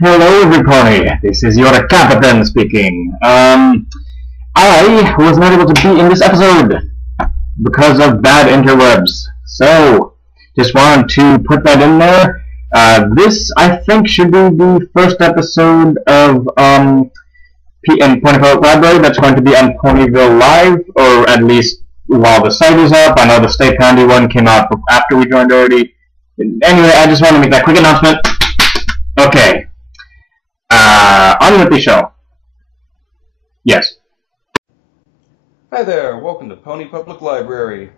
Hello everybody, this is your captain speaking. I was not able to be in this episode because of bad interwebs. So, just wanted to put that in there. This, I think, should be the first episode of in Ponyville Library that's going to be on Ponyville Live, or at least while the site is up. I know the Stay Poundy one came out after we joined already. Anyway, I just want to make that quick announcement. Okay. On with the show. Yes. Hi there, welcome to Pony Public Library.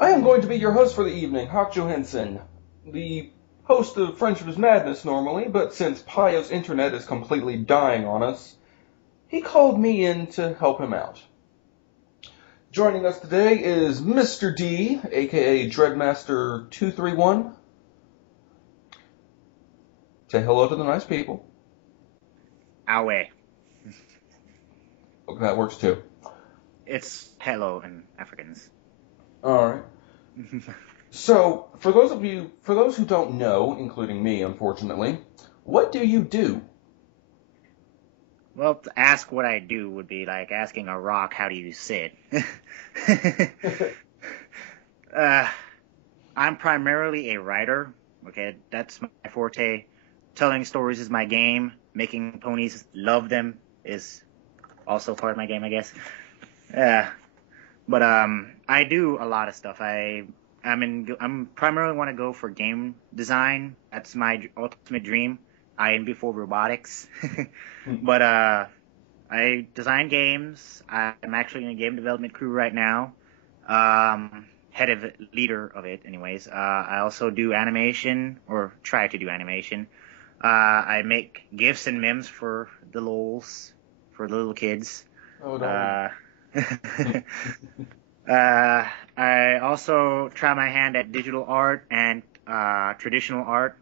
I am going to be your host for the evening, Hawk Johansson, the host of Friendship is Madness normally, but since Pio's internet is completely dying on us, he called me in to help him out. Joining us today is Mr. D, aka Dreadmaster231. Say hello to the nice people. Awe. Okay, that works too. It's hello in Afrikaans. Alright. So, for those who don't know, including me, unfortunately, what do you do? Well, to ask what I do would be like asking a rock, how do you sit? I'm primarily a writer. Okay, that's my forte. Telling stories is my game. Making ponies love them is also part of my game, I guess. But I do a lot of stuff. I'm primarily want to go for game design. That's my ultimate dream. I am before robotics. But I design games. I'm actually in a game development crew right now. Leader of it, anyways. I also do animation, or try to do animation. I make GIFs and memes for the lols, for the little kids. Oh, no. I also try my hand at digital art and traditional art.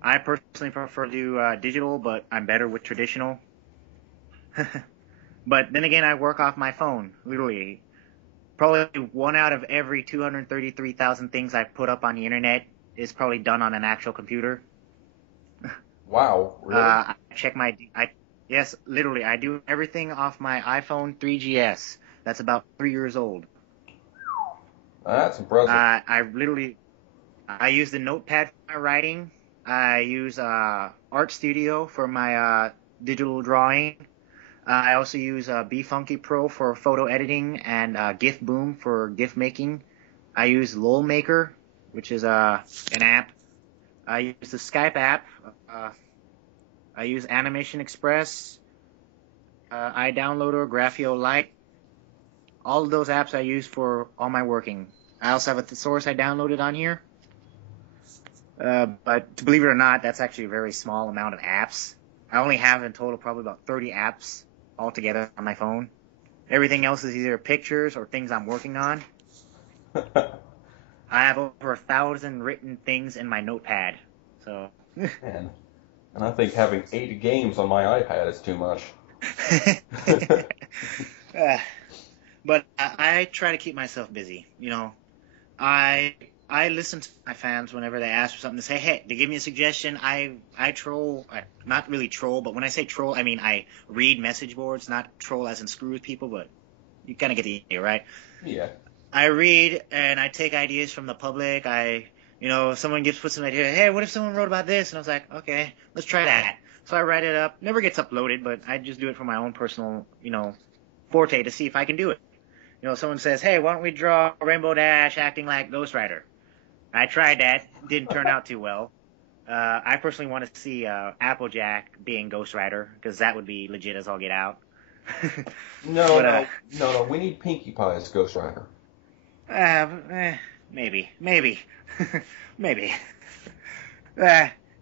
I personally prefer to do digital, but I'm better with traditional. But then again, I work off my phone, literally. Probably 1 out of every 233,000 things I put up on the internet is probably done on an actual computer. Wow, really? Yes, literally, I do everything off my iPhone 3GS. That's about 3 years old. That's impressive. I use the notepad for my writing. I use Art Studio for my digital drawing. I also use BeFunky Pro for photo editing and GIF Boom for GIF making. I use LOL Maker, which is an app. I use the Skype app. I use Animation Express, iDownloader, Graphio Lite. All of those apps I use for all my working. I also have a thesaurus I downloaded on here. But to believe it or not, that's actually a very small amount of apps. I only have in total probably about 30 apps altogether on my phone. Everything else is either pictures or things I'm working on. I have over 1,000 written things in my notepad. So. Man. And I think having 8 games on my iPad is too much. But I try to keep myself busy. You know, I listen to my fans whenever they ask for something to say, hey, they give me a suggestion. I troll, not really troll, but when I say troll, I mean I read message boards, not troll as in screw with people, but you kind of get the idea, right? Yeah. I read and I take ideas from the public. Someone puts some idea, hey, what if someone wrote about this? And I was like, okay, let's try that. So I write it up. Never gets uploaded, but I just do it for my own personal, forte to see if I can do it. Someone says, hey, why don't we draw Rainbow Dash acting like Ghost Rider? I tried that. Didn't turn out too well. I personally want to see Applejack being Ghost Rider, because that would be legit as all get out. No. We need Pinkie Pie as Ghost Rider. Maybe. Maybe.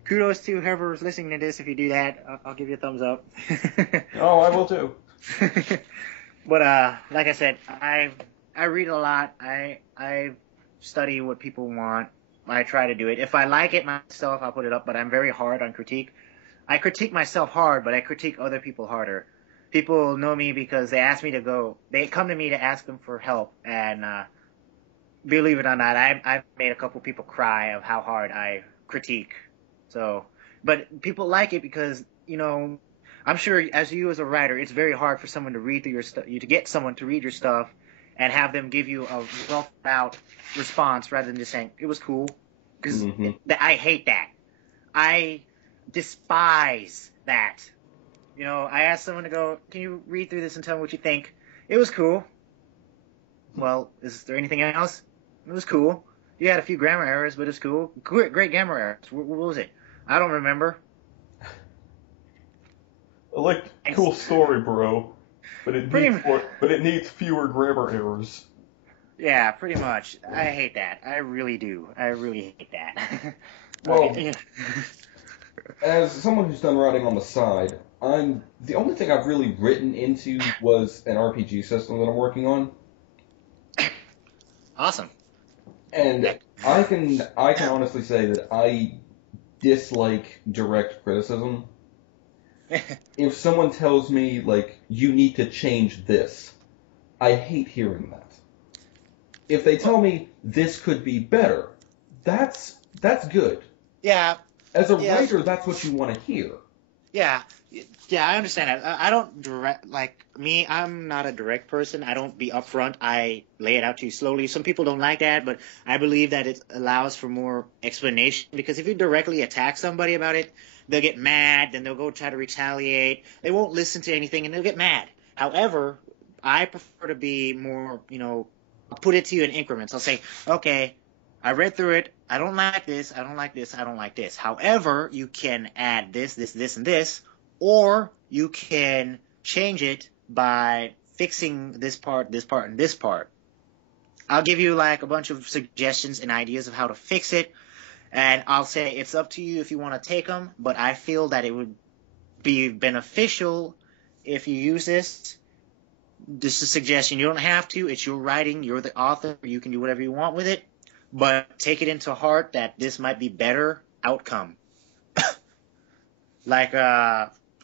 Kudos to whoever's listening to this. If you do that, I'll give you a thumbs up. Oh, I will too. But like I said, I read a lot. I study what people want. I try to do it. If I like it myself, I'll put it up. But I'm very hard on critique. I critique myself hard, but I critique other people harder. People know me because they ask me to go. They come to me to ask them for help, and believe it or not, I've made a couple people cry of how hard I critique. So But people like it because, I'm sure as a writer, it's very hard for someone to read through your stuff, to get someone to read your stuff and have them give you a well thought out response rather than just saying it was cool. Because I hate that. I despise that. I asked someone to go, can you read through this and tell me what you think? It was cool. Well, is there anything else? It was cool. You had a few grammar errors, but it's cool. Great grammar errors. What was it? I don't remember. I like cool story, bro, but it needs fewer grammar errors. Yeah, pretty much. I hate that. I really do. I really hate that. Well, as someone who's done writing on the side, the only thing I've really written into was an RPG system that I'm working on. Awesome. And I can honestly say that I dislike direct criticism. If someone tells me, like, you need to change this, I hate hearing that. If they tell me this could be better, that's good. Yeah. As a writer, that's what you want to hear. Yeah. Yeah, I understand that. I don't direct, I'm not a direct person. I don't be upfront. I lay it out to you slowly. Some people don't like that, but I believe that it allows for more explanation, because if you directly attack somebody about it, they'll get mad, then they'll go try to retaliate. They won't listen to anything, and they'll get mad. However, I prefer to be more, I'll put it to you in increments. I'll say, okay, I read through it. I don't like this. I don't like this. I don't like this. However, you can add this, and this, or you can change it by fixing this part, and this part. I'll give you a bunch of suggestions and ideas of how to fix it, and I'll say it's up to you if you want to take them, but I feel that it would be beneficial if you use this. This is a suggestion. You don't have to. It's your writing. You're the author. You can do whatever you want with it, but take it into heart that this might be better outcome.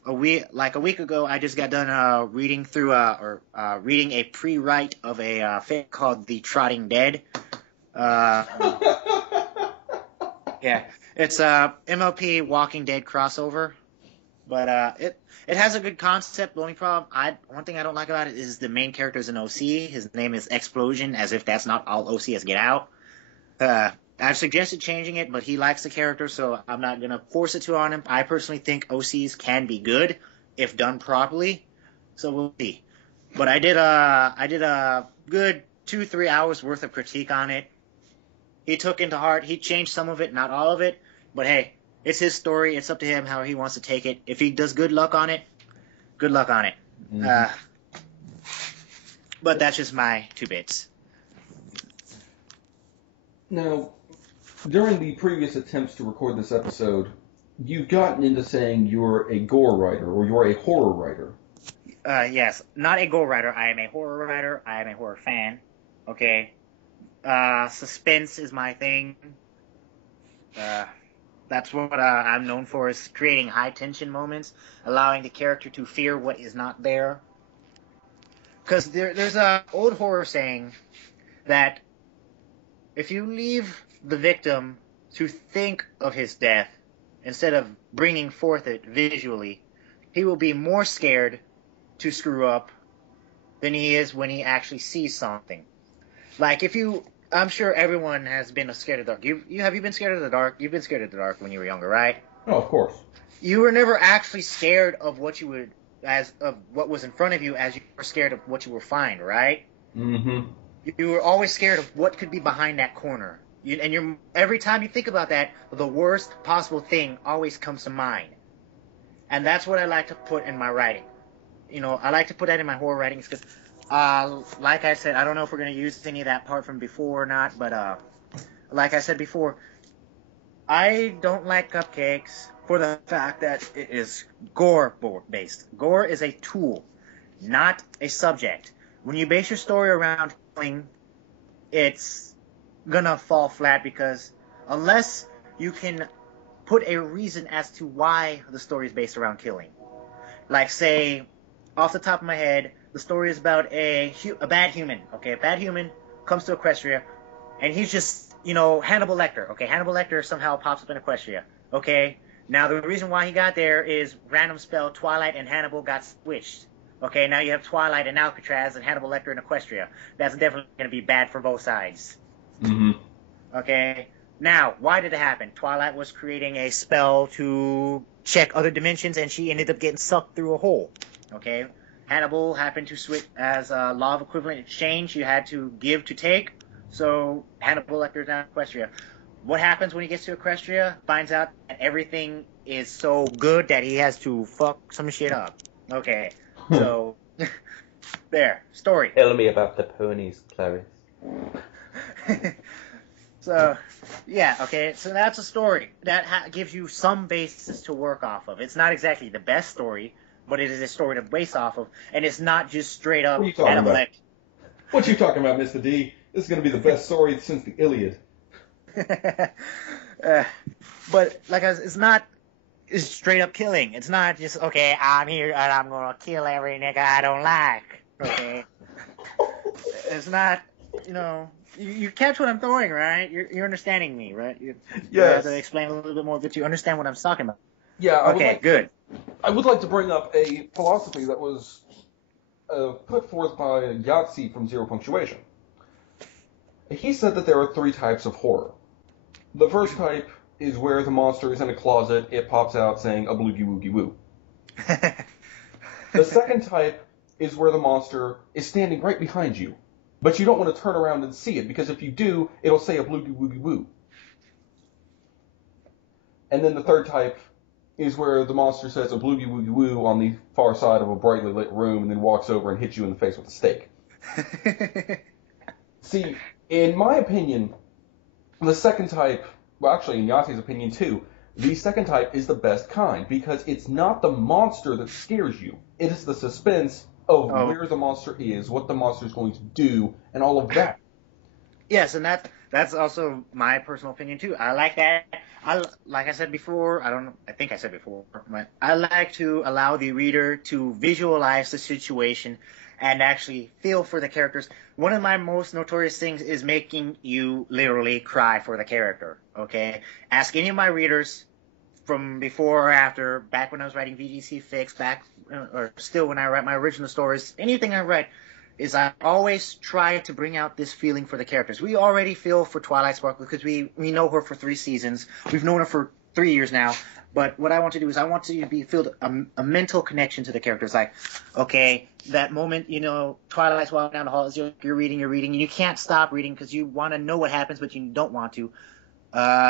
A week ago, I just got done reading through reading a pre-write of a fic called The Trotting Dead. Yeah, it's a MLP Walking Dead crossover, but it has a good concept. The only one thing I don't like about it is the main character is an OC. His name is Explosion, as if that's not all OC as Get Out. I've suggested changing it, but he likes the character, so I'm not going to force it on him. I personally think OCs can be good if done properly, so we'll see. But I did a good 2-3 hours worth of critique on it. He took into heart. He changed some of it, not all of it. But hey, it's his story. It's up to him how he wants to take it. If he does good luck on it, good luck on it. Mm-hmm. But that's just my 2 bits. Now, during the previous attempts to record this episode, you've gotten into saying you're a gore writer, or you're a horror writer. Yes. Not a gore writer. I am a horror writer. I am a horror fan. Okay? Suspense is my thing. That's what I'm known for, is creating high-tension moments, allowing the character to fear what is not there. Because there's an old horror saying that if you leave the victim to think of his death instead of bringing forth it visually, he will be more scared to screw up than he is when he actually sees something. I'm sure everyone has been scared of the dark. Have you been scared of the dark? You've been scared of the dark when you were younger, right? Oh, of course. You were never actually scared of what what was in front of you, as you were scared of what you would find, right? Mm-hmm. You were always scared of what could be behind that corner. Every time you think about that, the worst possible thing always comes to mind. And that's what I like to put in my writing. I like to put that in my horror writings because, like I said, I don't know if we're going to use any of that part from before or not, but like I said before, I don't like cupcakes for the fact that it is gore-based. Gore is a tool, not a subject. When you base your story around killing, it's gonna fall flat, because unless you can put a reason as to why the story is based around killing. Like, say, off the top of my head, the story is about a bad human. Okay, a bad human comes to Equestria, and he's just, Hannibal Lecter. Okay, Hannibal Lecter somehow pops up in Equestria. Okay, Now, the reason why he got there is random spell Twilight and Hannibal got switched. Okay, now you have Twilight and Alcatraz and Hannibal Lecter and Equestria. That's definitely going to be bad for both sides. Mm-hmm. Okay, now, why did it happen? Twilight was creating a spell to check other dimensions, and she ended up getting sucked through a hole. Okay, Hannibal happened to switch as a law of equivalent exchange. You had to give to take. So Hannibal Lecter is now Equestria. What happens when he gets to Equestria? Finds out that everything is so good that he has to fuck some shit up. Okay, so there, story. Tell me about the ponies, Clarice. So, yeah, okay, so that's a story. That gives you some basis to work off of. It's not exactly the best story, but it is a story to base off of, and it's not just straight up What are you talking Hannibal about? What you talking about, Mr. D? This is going to be the best story since the Iliad. But, like, it's not it's straight up killing. It's not just, okay, I'm here and I'm going to kill every nigga I don't like, okay? It's not, you know... You catch what I'm throwing, right? You're understanding me, right? You have to explain a little bit more, but you understand what I'm talking about. Yeah. Okay, good. I would like to bring up a philosophy that was put forth by Yahtzee from Zero Punctuation. He said that there are 3 types of horror. The first type is where the monster is in a closet, it pops out saying a bloogie woogie woo. The second type is where the monster is standing right behind you. But you don't want to turn around and see it, because if you do, it'll say a bloogie woogie woo. And then the third type is where the monster says a bloogie woogie woo on the far side of a brightly lit room and then walks over and hits you in the face with a stake. See, in my opinion, the second type, well actually in Yahtzee's opinion too, the second type is the best kind, because it's not the monster that scares you. It is the suspense of where the monster is, what the monster is going to do, and all of that. Yes, and that's also my personal opinion too. I like that. Like I said before, I think I said before, but I like to allow the reader to visualize the situation and actually feel for the characters. One of my most notorious things is making you literally cry for the character, okay? Ask any of my readers from before or after, back when I was writing VGC Fix, back, or still when I write my original stories, anything I write, is I always try to bring out this feeling for the characters. We already feel for Twilight Sparkle because we know her for 3 seasons. We've known her for 3 years now. But what I want to do is I want to feel a mental connection to the characters. Like, okay, that moment, you know, Twilight's walking down the hall, you're reading, and you can't stop reading because you want to know what happens, but you don't want to.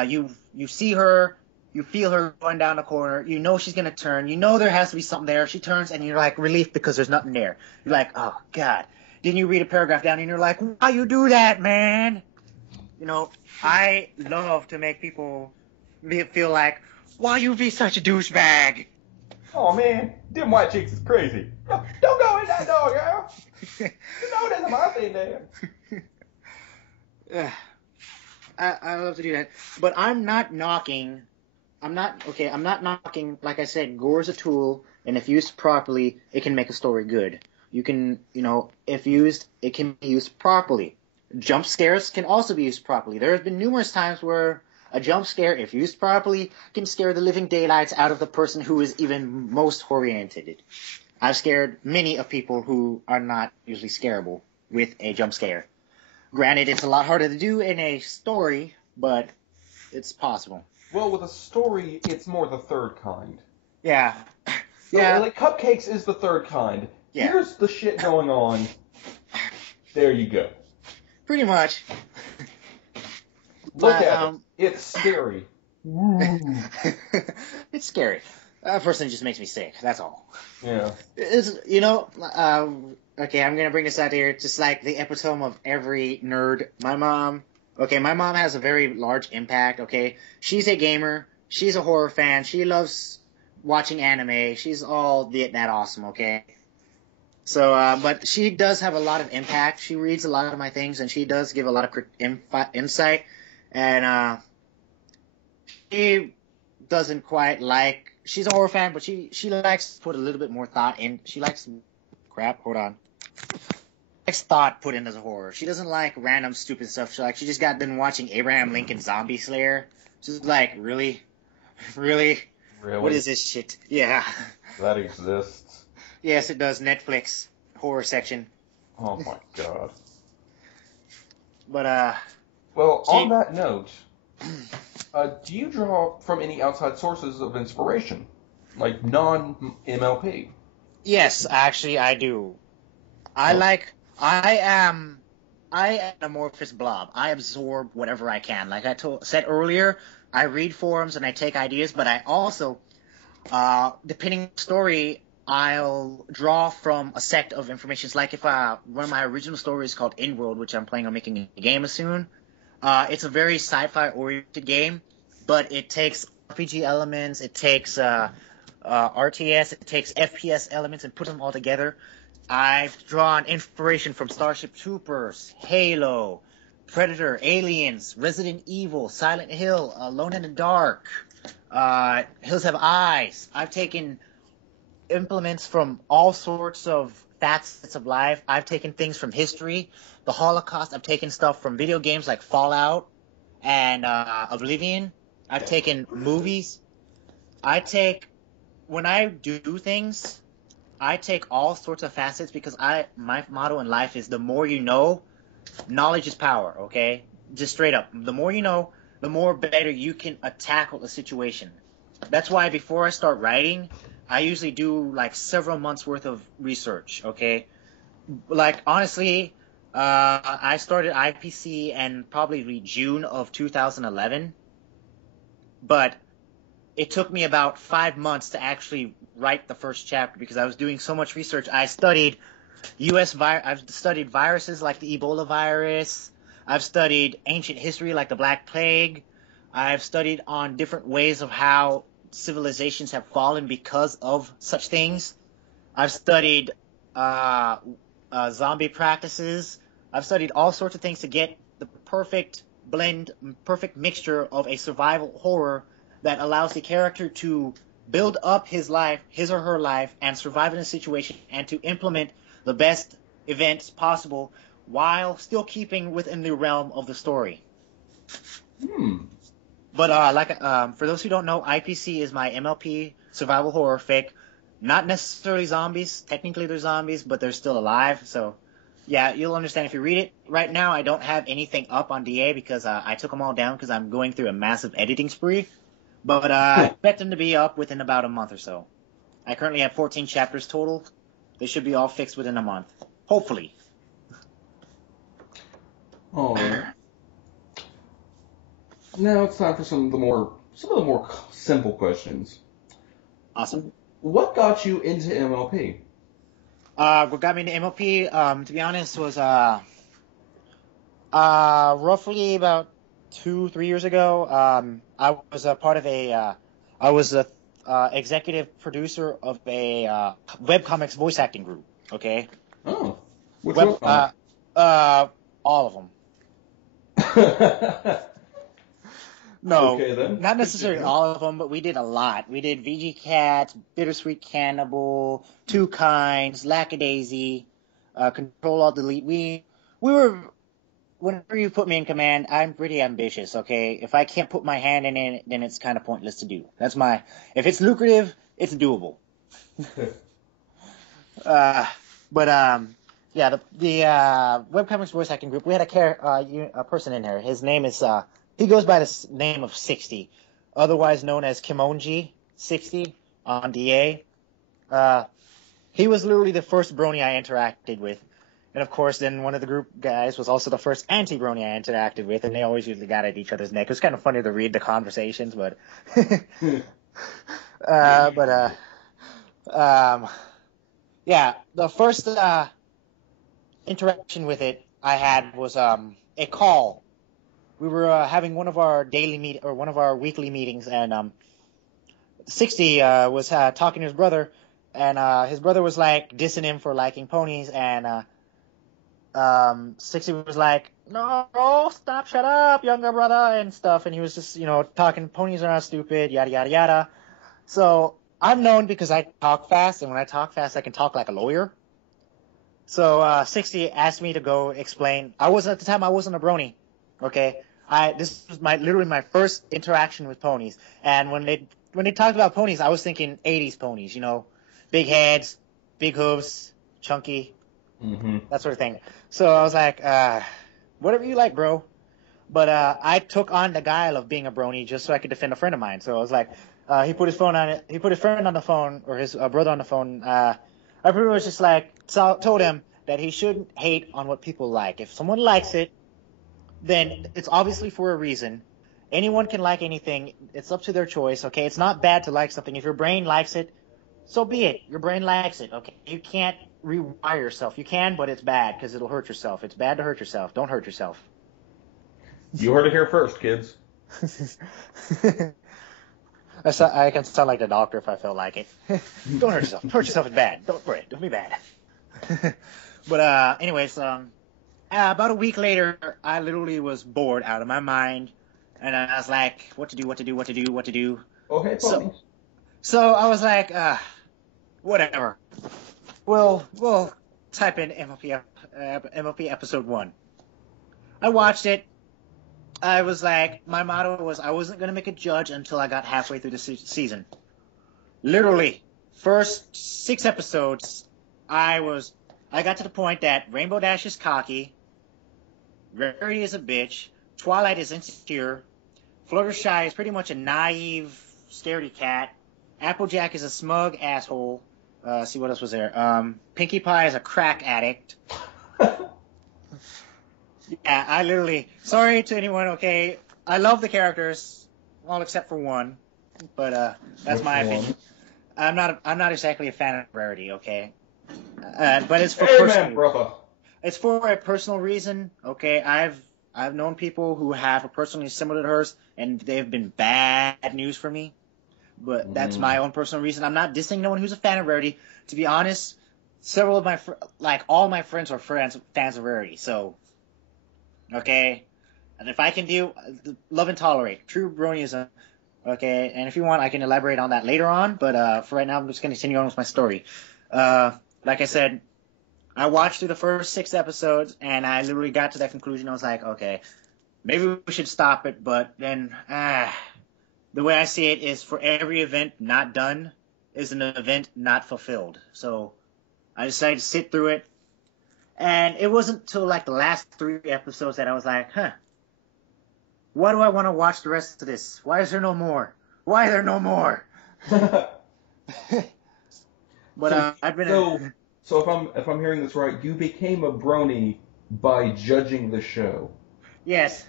You see her. You feel her going down the corner. You know she's going to turn. You know there has to be something there. She turns, and you're like relieved because there's nothing there. You're like, oh, God. Then you read a paragraph down, and you're like, why you do that, man? You know, I love to make people feel like, why you be such a douchebag? Oh, man. Them white chicks is crazy. No, don't go in that door, girl. You know there's a monster in there. I love to do that. But I'm not knocking, like I said, gore's a tool, and if used properly, it can make a story good. You can, you know, if used, it can be used properly. Jump scares can also be used properly. There have been numerous times where a jump scare, if used properly, can scare the living daylights out of the person who is even most oriented. I've scared many of people who are not usually scarable with a jump scare. Granted, it's a lot harder to do in a story, but it's possible. Well, with a story, it's more the third kind. Yeah. So, Yeah. like, Cupcakes is the third kind. Yeah. Here's the shit going on. There you go. Pretty much. Look at it. It's scary. It's scary. Personally, it just makes me sick. That's all. Yeah. It's, you know, okay, I'm going to bring this out here. Just like the epitome of every nerd. My mom has a very large impact, okay? She's a gamer. She's a horror fan. She loves watching anime. She's all that awesome, okay? So, but she does have a lot of impact. She reads a lot of my things, and she does give a lot of insight. And she doesn't quite like... She's a horror fan, but she likes to put a little bit more thought in. She likes... Crap, hold on. Likes thought put into the horror. She doesn't like random stupid stuff. She just got done watching Abraham Lincoln Zombie Slayer. She's like, really? Really? Really? What is this shit? Yeah. That exists. Yes, it does. Netflix horror section. Oh my god. But Well, See- on that note, do you draw from any outside sources of inspiration? Like non-MLP? yes, actually, I do. I am an amorphous blob. I absorb whatever I can. Like I said earlier, I read forums and I take ideas, but I also, depending on the story, I'll draw from a set of information. It's like if one of my original stories is called Inworld, which I'm planning on making a game of soon. It's a very sci-fi oriented game, but it takes RPG elements, it takes RTS, it takes FPS elements, and put them all together. I've drawn inspiration from Starship Troopers, Halo, Predator, Aliens, Resident Evil, Silent Hill, Alone in the Dark, Hills Have Eyes. I've taken implements from all sorts of facets of life. I've taken things from history, the Holocaust. I've taken stuff from video games like Fallout and Oblivion. I've taken movies. When I do things, I take all sorts of facets because my motto in life is the more you know, knowledge is power, okay? Just straight up. The more you know, the more better you can tackle a situation. That's why before I start writing, I usually do like several months worth of research, okay? Like honestly, I started IPC in probably June of 2011, but it took me about 5 months to actually write the first chapter because I was doing so much research. I studied I've studied viruses like the Ebola virus. I've studied ancient history like the Black Plague. I've studied on different ways of how civilizations have fallen because of such things. I've studied zombie practices. I've studied all sorts of things to get the perfect blend, perfect mixture of a survival horror that allows the character to build up his or her life, and survive in a situation and to implement the best events possible while still keeping within the realm of the story. But for those who don't know, IPC is my MLP survival horror fic. Not necessarily zombies. Technically they're zombies, but they're still alive. So, yeah, you'll understand if you read it. Right now, I don't have anything up on DA because I took them all down because I'm going through a massive editing spree. But I expect them to be up within about a month or so. I currently have 14 chapters total. They should be all fixed within a month. Hopefully. Oh. Now it's time for some of the more simple questions. Awesome. What got you into MLP? What got me into MLP, to be honest, was roughly about 2-3 years ago. I was a part of I was a executive producer of a webcomics voice acting group. Okay. Oh. Which one? All of them. No, okay, then. not necessarily all of them, but we did a lot. We did VG Cats, Bittersweet Cannibal, Two Kinds, Lackadaisy, Control Alt Delete. We were, whenever you put me in command, I'm pretty ambitious, okay? If I can't put my hand in it, then it's kind of pointless to do. If it's lucrative, it's doable. Yeah, the webcomics voice acting group, we had a person in there. His name is, he goes by the name of 60, otherwise known as Kimonji60 on DA. He was literally the first brony I interacted with. And of course, then one of the group guys was also the first anti-brony I interacted with, and they always usually got at each other's neck. It was kind of funny to read the conversations, but... yeah, the first interaction with it I had was a call. We were having one of our one of our weekly meetings, and 60 was talking to his brother, and his brother was like dissing him for liking ponies, and 60 was like, no, stop, shut up, younger brother, and stuff, and he was just, talking, ponies are not stupid, yada, yada, yada. So, I'm known because I talk fast, and when I talk fast, I can talk like a lawyer. So, 60 asked me to go explain. At the time, I wasn't a brony, okay? This was literally my first interaction with ponies, and when they when they talked about ponies, I was thinking 80s ponies, you know, big heads, big hooves, chunky, that sort of thing. So I was like, whatever you like, bro. But I took on the guile of being a brony just so I could defend a friend of mine. So I was like, he put his phone on it. He put his friend on the phone, or his brother on the phone. I pretty much just like told him that he shouldn't hate on what people like. If someone likes it, then it's obviously for a reason. Anyone can like anything. It's up to their choice, okay? It's not bad to like something. If your brain likes it, so be it. Your brain likes it, okay? You can't rewire yourself. You can, but it's bad because it'll hurt yourself. It's bad to hurt yourself. Don't hurt yourself. You heard it here first, kids. I can sound like the doctor if I feel like it. Don't hurt yourself. Hurt yourself is bad. Don't pray. Don't be bad. But anyways, about a week later, I literally was bored out of my mind, and I was like, what to do. Oh, hey, ponies. So I was like, whatever. We'll type in MLP episode 1. I watched it. I was like, my motto was I wasn't going to make a judge until I got halfway through the season. Literally, first 6 episodes, I got to the point that Rainbow Dash is cocky, Rarity is a bitch, Twilight is insecure, Fluttershy is pretty much a naive, scaredy cat, Applejack is a smug asshole, see what else was there, Pinkie Pie is a crack addict. Yeah, I literally, sorry to anyone, okay, I love the characters, all except for one, but that's my opinion. I'm not exactly a fan of Rarity, okay? But it's for it's for a personal reason, okay? I've known people who have a personally similar to hers, and they've been bad news for me. But that's my own personal reason. I'm not dissing no one who's a fan of Rarity. To be honest, several of my all my friends are fans of Rarity, so okay. And if I can do love and tolerate, true bronyism, okay. And if you want, I can elaborate on that later on. But for right now, I'm just going to continue on with my story. Like I said, I watched through the first 6 episodes, and I literally got to that conclusion. I was like, okay, maybe we should stop it. But then, the way I see it is for every event not done is an event not fulfilled. So I decided to sit through it. And it wasn't till like the last 3 episodes that I was like, why do I want to watch the rest of this? Why is there no more? Why are there no more? But I've been So if I'm hearing this right, you became a brony by judging the show. Yes.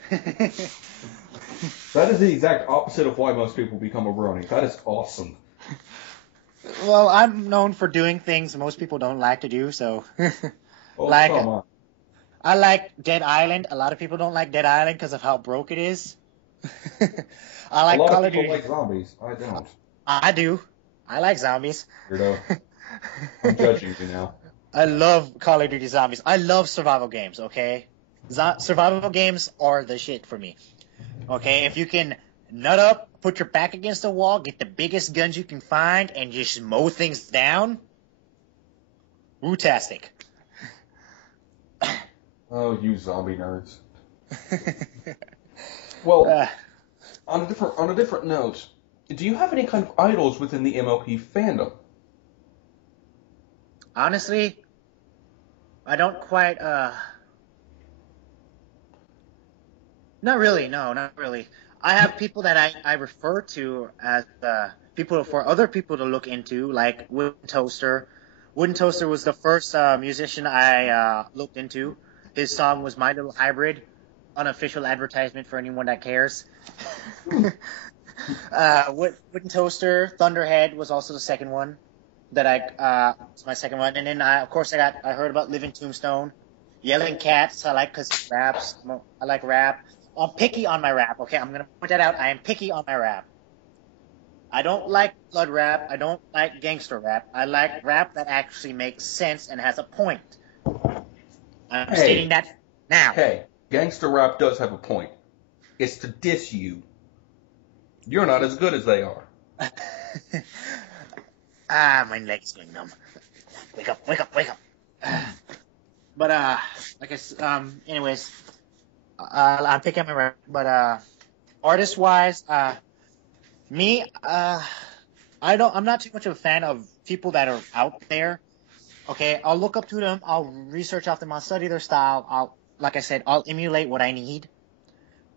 That is the exact opposite of why most people become a brony. That is awesome. Well, I'm known for doing things most people don't like to do, so Oh, like come on. I like Dead Island. A lot of people don't like Dead Island because of how broke it is. I like a lot Call of people Duty. like zombies. I don't. I do. I like zombies. Weirdo. I'm judging you now. I love Call of Duty Zombies. I love survival games, okay? Survival games are the shit for me. Okay, if you can nut up, put your back against the wall, get the biggest guns you can find, and just mow things down, woo-tastic. Oh, you zombie nerds. Well, on a different note, do you have any kind of idols within the MLP fandom? Honestly, I don't quite, not really, no, not really. I have people that I refer to as people for other people to look into, like Wooden Toaster. Wooden Toaster was the first musician I looked into. His song was My Little Hybrid, unofficial advertisement for anyone that cares. Wooden Toaster, Thunderhead was also the second one that was my second one. And then, of course, I heard about Living Tombstone. Yelling Cats, I like because raps. I like rap. I'm picky on my rap, okay? I'm going to point that out. I am picky on my rap. I don't like blood rap. I don't like gangster rap. I like rap that actually makes sense and has a point. I'm stating that now. Hey, gangster rap does have a point. It's to diss you. You're not as good as they are. My leg's going numb. Wake up, wake up, wake up. But, like I said, anyways, I'm picking up my rap. But, artist-wise, Me, I'm not too much of a fan of people that are out there. Okay, I'll look up to them, I'll research off them, I'll study their style, like I said, I'll emulate what I need.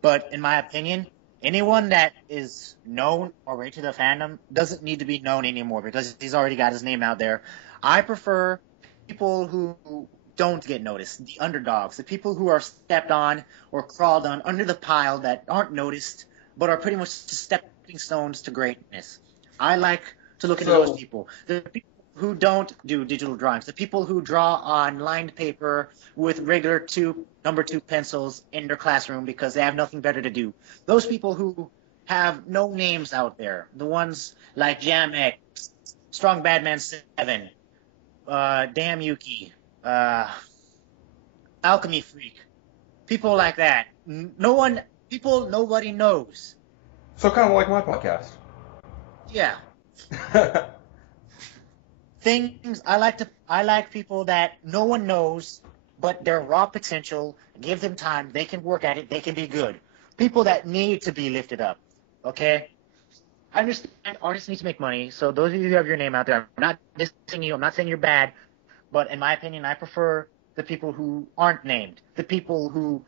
But in my opinion, anyone that is known or into the fandom doesn't need to be known anymore because he's already got his name out there. I prefer people who don't get noticed, the underdogs, the people who are stepped on or crawled on under the pile that aren't noticed but are pretty much stepping stones to greatness. I like to look into those people. The people who don't do digital drawings, the people who draw on lined paper with regular number 2 pencils in their classroom because they have nothing better to do. Those people who have no names out there, the ones like Jam X, Strong Badman 7, Damn Yuki, Alchemy Freak, people like that. Nobody knows. So kind of like my podcast. Yeah. I like people that no one knows, but they're raw potential. Give them time. They can work at it. They can be good. People that need to be lifted up. Okay? I understand artists need to make money, so those of you who have your name out there, I'm not dissing you. I'm not saying you're bad, but in my opinion, I prefer the people who aren't named. The people who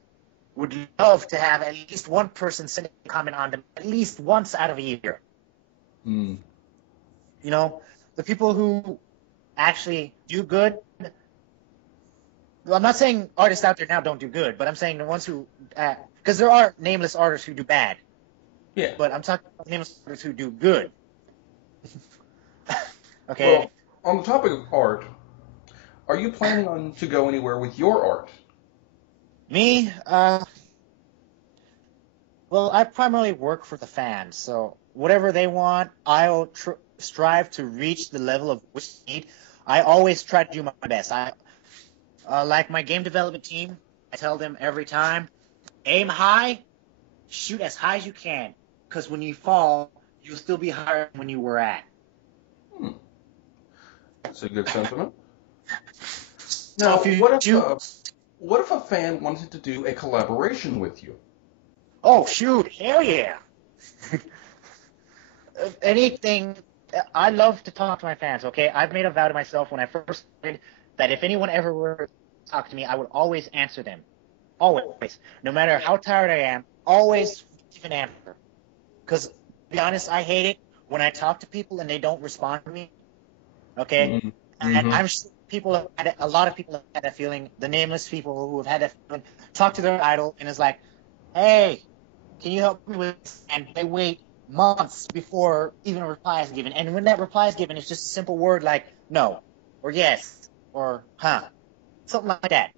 would love to have at least one person send a comment on them at least once out of a year. Mm. You know, the people who actually do good. Well, I'm not saying artists out there now don't do good, but I'm saying the ones who, because there are nameless artists who do bad. Yeah. But I'm talking about nameless artists who do good. Okay. Well, on the topic of art, are you planning on to go anywhere with your art? Me, well, I primarily work for the fans, so whatever they want, I'll strive to reach the level of which they need. I always try to do my best. Like my game development team, I tell them every time, aim high, shoot as high as you can, because when you fall, you'll still be higher than when you were at. That's a good sentiment. No, What if a fan wanted to do a collaboration with you? Oh, shoot, hell yeah. Anything, I love to talk to my fans, okay? I've made a vow to myself when I first started that if anyone ever were to talk to me, I would always answer them. Always. No matter how tired I am, always give an answer. Because, to be honest, I hate it when I talk to people and they don't respond to me, okay? Mm-hmm. And I'm sure a lot of people have had that feeling, the nameless people who have had that feeling, talk to their idol and it's like, hey, can you help me with this? And they wait months before even a reply is given. And when that reply is given, it's just a simple word like no, or yes, or huh, something like that.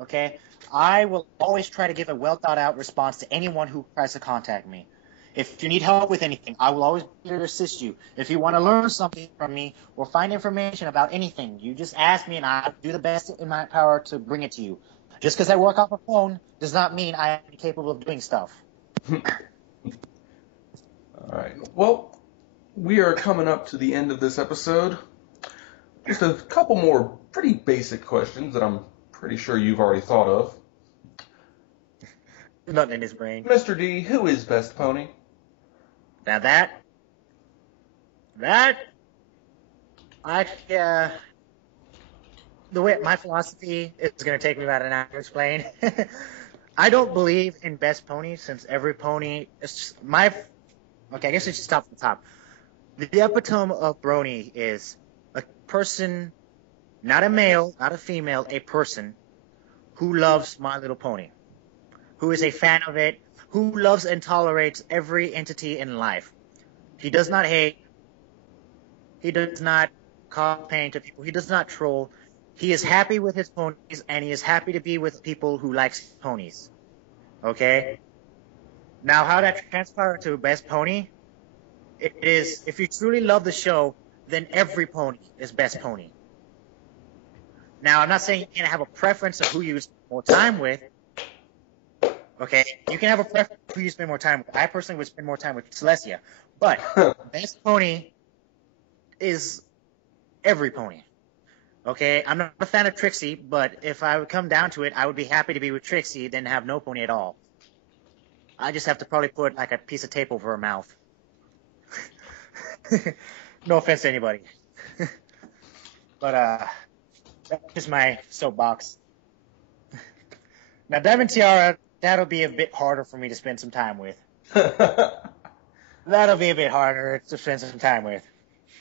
Okay? I will always try to give a well thought out response to anyone who tries to contact me. If you need help with anything, I will always be here to assist you. If you want to learn something from me or find information about anything, you just ask me and I'll do the best in my power to bring it to you. Just because I work off a phone does not mean I am capable of doing stuff. All right. Well, we are coming up to the end of this episode. Just a couple more pretty basic questions that I'm pretty sure you've already thought of. Nothing in his brain. Mr. D, who is Best Pony? Now that, actually, the way my philosophy is going to take me about an hour to explain. I don't believe in best pony since every pony is okay, I guess I should stop at the top. The epitome of brony is a person, not a male, not a female, a person who loves My Little Pony, who is a fan of it, who loves and tolerates every entity in life. He does not hate. He does not cause pain to people. He does not troll. He is happy with his ponies, and he is happy to be with people who likes ponies. Okay? Now, how that transpires to best pony? It is, if you truly love the show, then every pony is best pony. Now, I'm not saying you can't have a preference of who you spend more time with. Okay? You can have a preference of who you spend more time with. I personally would spend more time with Celestia. But best pony is every pony. Okay, I'm not a fan of Trixie, but if I would come down to it, I would be happy to be with Trixie than have no pony at all. I just have to probably put like a piece of tape over her mouth. No offense to anybody. But, that's just my soapbox. Now, Diamond Tiara, that'll be a bit harder for me to spend some time with. That'll be a bit harder to spend some time with.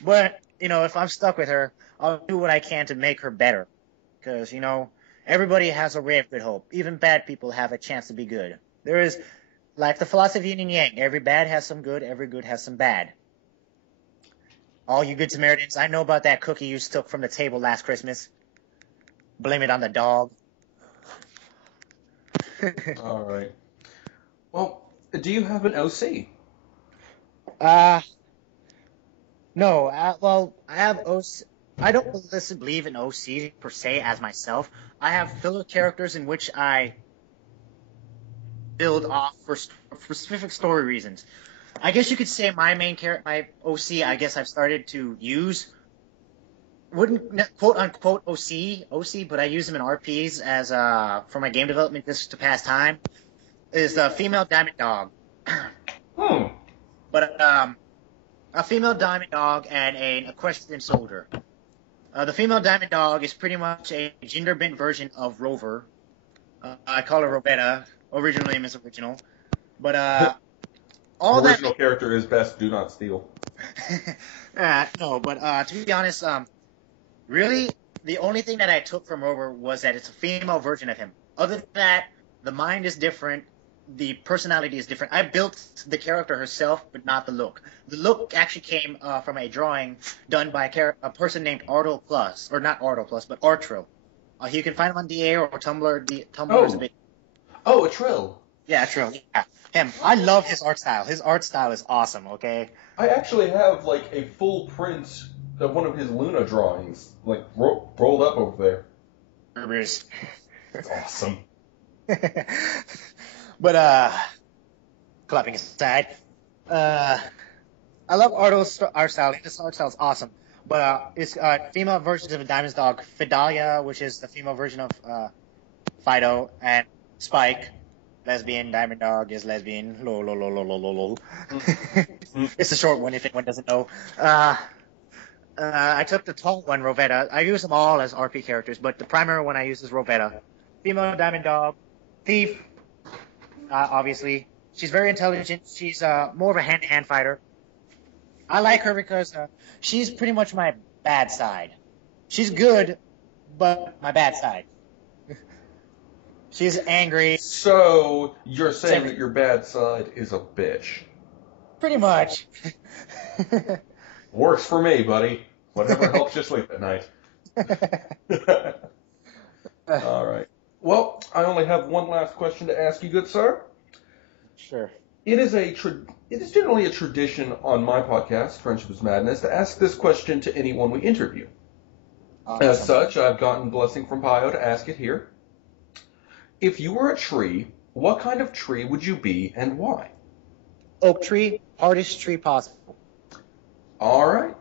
But, if I'm stuck with her, I'll do what I can to make her better. Because, everybody has a ray of good hope. Even bad people have a chance to be good. There is, like the philosophy of yin and yang, every bad has some good, every good has some bad. All you good Samaritans, I know about that cookie you took from the table last Christmas. Blame it on the dog. All right. Well, do you have an OC? No. I have OC. I don't believe in OC per se as myself. I have filler characters in which I build off for specific story reasons. I guess you could say my main character, my OC, I guess I've started to use, wouldn't quote unquote OC, but I use them in RPs as for my game development just to pass time, is the female diamond dog. But a female diamond dog and an equestrian soldier. The female diamond dog is pretty much a gender-bent version of Rover. I call her Rovetta. Original name is original. But all the original character is best do not steal. No, but to be honest, really, the only thing that I took from Rover was that it's a female version of him. Other than that, the mind is different. The personality is different. I built the character herself, but not the look. The look actually came from a drawing done by a person named Arto Plus, or not Arto Plus, but Artril. You can find him on DA or Tumblr. Tumblr is a bit. Oh, a Trill. Yeah, Trill. Yeah, him. I love his art style. His art style is awesome. Okay. I actually have like a full print of one of his Luna drawings, like rolled up over there. It's awesome. But, clapping aside, I love Arto's art style. His art style is awesome. But, it's, female versions of a Diamond's dog, Fidalia, which is the female version of, Fido, and Spike, lesbian, Diamond dog is lesbian, lol, lol, lol, lol, lol, lol. It's a short one if anyone doesn't know. I took the tall one, Rovetta. I use them all as RP characters, but the primary one I use is Rovetta. Female Diamond dog, thief, obviously. She's very intelligent. She's more of a hand-to-hand fighter. I like her because she's pretty much my bad side. She's good, but my bad side. She's angry. So, you're saying that your bad side is a bitch. Pretty much. Works for me, buddy. Whatever helps you sleep at night. All right. Well, I only have one last question to ask you, good sir. Sure. It is generally a tradition on my podcast, Friendship is Madness, to ask this question to anyone we interview. Awesome. As such, I've gotten blessing from Pio to ask it here. If you were a tree, what kind of tree would you be and why? Oak tree, hardest tree possible. All right.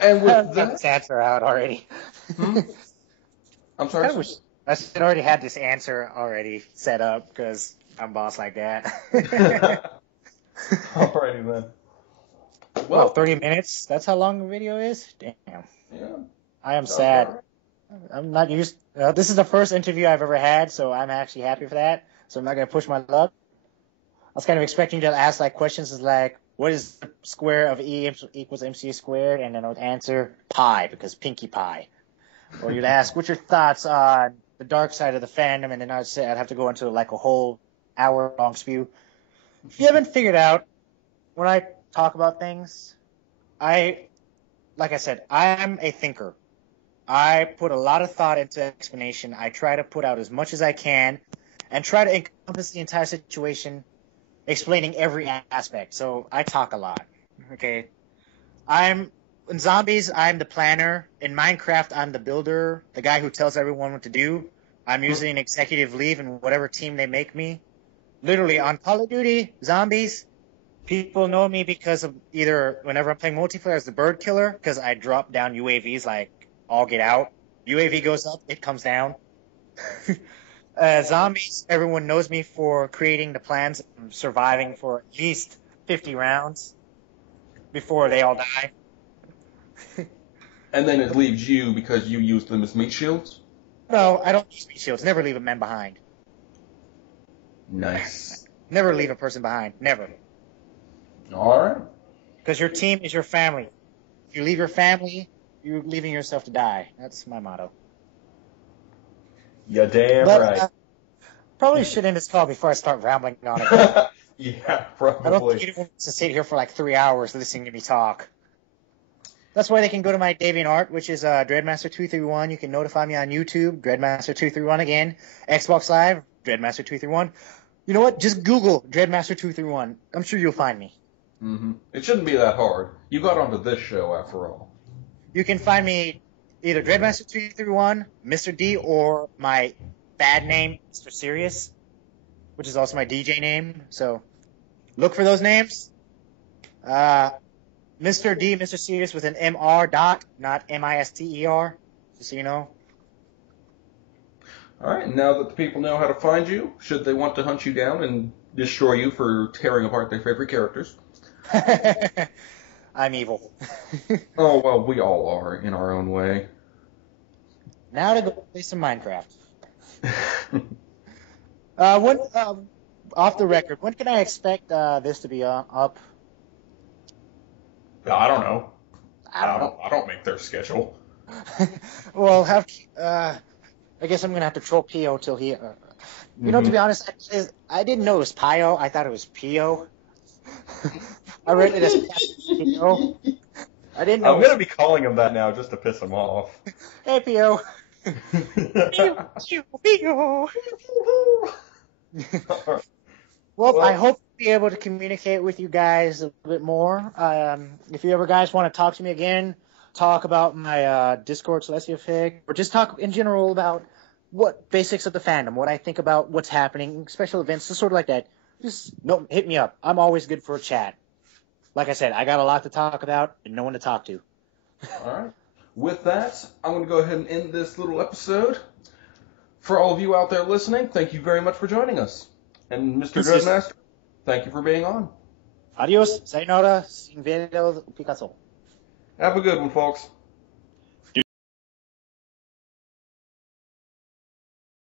And with that, this answer out already. I'm sorry. I already had this answer already set up because I'm boss like that. Alrighty then. Well, 30 minutes. That's how long the video is. Damn. Yeah. I am sad. Right. I'm not used. This is the first interview I've ever had, so I'm actually happy for that. So I'm not gonna push my luck. I was kind of expecting you to ask like questions like, what is the square of E equals MC squared? And then I would answer pi, because Pinkie Pie. Or you'd ask, what's your thoughts on the dark side of the fandom? And then I'd have to go into like a whole hour-long spew. If you haven't figured out, when I talk about things, like I said, I'm a thinker. I put a lot of thought into explanation. I try to put out as much as I can and try to encompass the entire situation, explaining every aspect. So I talk a lot. Okay. In Zombies, I'm the planner. In Minecraft, I'm the builder, the guy who tells everyone what to do. I'm usually an executive lead in whatever team they make me. Literally, on Call of Duty, Zombies, people know me because of either whenever I'm playing multiplayer as the bird killer, because I drop down UAVs like all get out. UAV goes up, it comes down. Zombies, everyone knows me for creating the plans and surviving for at least 50 rounds. before they all die. And then it leaves you because you used them as meat shields? No, I don't use meat shields. Never leave a man behind. Nice. Never leave a person behind. Never. Alright. Because your team is your family. If you leave your family, you're leaving yourself to die. That's my motto. Yeah, damn But, right. Probably should end this call before I start rambling on it. Yeah, I don't probably. think anyone wants to sit here for like 3 hours listening to me talk. That's why they can go to my DeviantArt, which is Dreadmaster231. You can notify me on YouTube, Dreadmaster231 again. Xbox Live, Dreadmaster231. You know what? Just Google Dreadmaster231. I'm sure you'll find me. Mm-hmm. It shouldn't be that hard. You got onto this show after all. You can find me either Dreadmaster231, Mr. D, or my bad name, Mr. Sirius, which is also my DJ name. So look for those names. Mr. D, Mr. Sirius with an MR dot, not MISTER, just so you know. Alright, now that the people know how to find you, should they want to hunt you down and destroy you for tearing apart their favorite characters? I'm evil. Oh, well, we all are in our own way. Now to go play some Minecraft. Off the record, when can I expect this to be up? I don't know. I don't make their schedule. Well, I guess I'm gonna have to troll Pio till he. You know, to be honest, I didn't know it was Pio. I thought it was Pio. I read it as Pio. I didn't know. I'm gonna be calling him that now just to piss him off. Hey, Pio. Pio. Well, I hope to be able to communicate with you guys a little bit more. If you ever guys want to talk to me again, talk about my Discord Celestia Fig, or just talk in general about what basics of the fandom, what I think about what's happening, special events, just sort of like that. Just hit me up. I'm always good for a chat. Like I said, I got a lot to talk about and no one to talk to. All right. With that, I'm going to go ahead and end this little episode. For all of you out there listening, thank you very much for joining us. And Mr. Dreadmaster, thank you for being on. Adios, sayonara, sin vero, Picasso. Have a good one, folks.